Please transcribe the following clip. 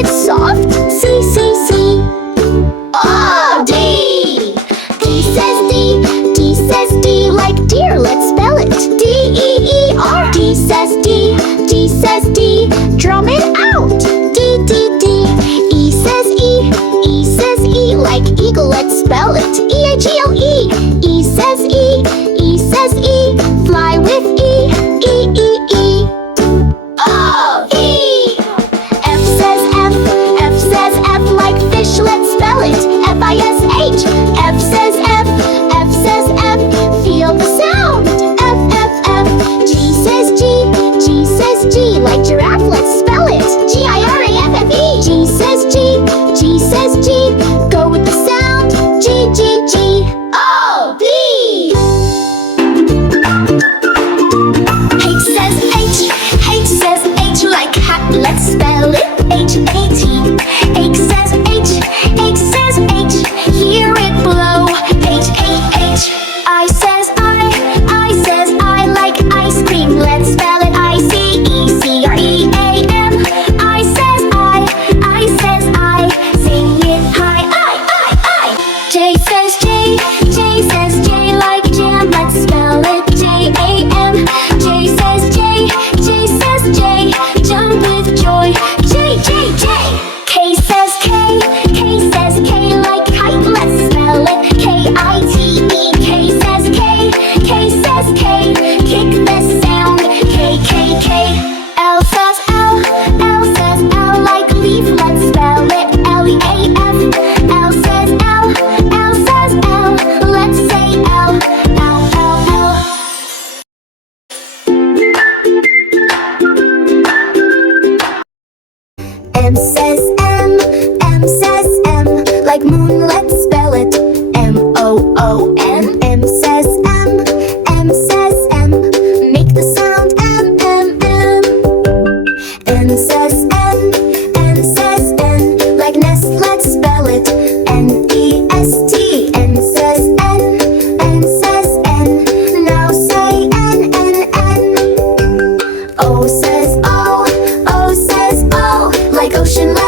it's soft. C, C, C. Oh, D. D says D. D says D like deer. Let's spell it. D, E, E, R. D says D. D says D. Drum it out. D, D, D. E says E. E says E like eagle. Let's spell it. E-A-G-L-E. E says E. E says E. Fly with E. E, E, E. Oh, E. F says F. F says F like fish. Let's spell it. F-I-S-H. F says F. F says F. Feel the sound. F, F, F. G says G. G says G like giraffe. Let's spell it. G-I-R-A-F-F-E. G says G. G says G. Go with the sound. G, G, G. Oh, B. H says H. H says H like hat. Let's spell it. H-A-T. H says H. H says H. Hear it blow. H-A-H. I says I. I says I like ice cream. Let's spell it. I-C-E-C-R-E-A-M. I says I. I says I. Sing it high. I. J says J. J says J like jam. Let's spell it. J-A-M. J says J. J says J. Jump with joy. J, J, J. K says K. K says K like kite. Let's spell it. K-I-T-E. K says K. K says K. Kick the sound. K, K, K. L says L. L says L like leaf. Let's spell it. L-E-A-F. L says L. L says L. Let's say L. L, L, L. M says M. M says M like moon. Let's spell it. M-O-O-N. M says M. M says M. Make the sound M, M, M. N says N. N says N like nest. Let's spell it. N-E-S-T. N says N. N says N. Now say N, N, N. O says O. O says O like ocean.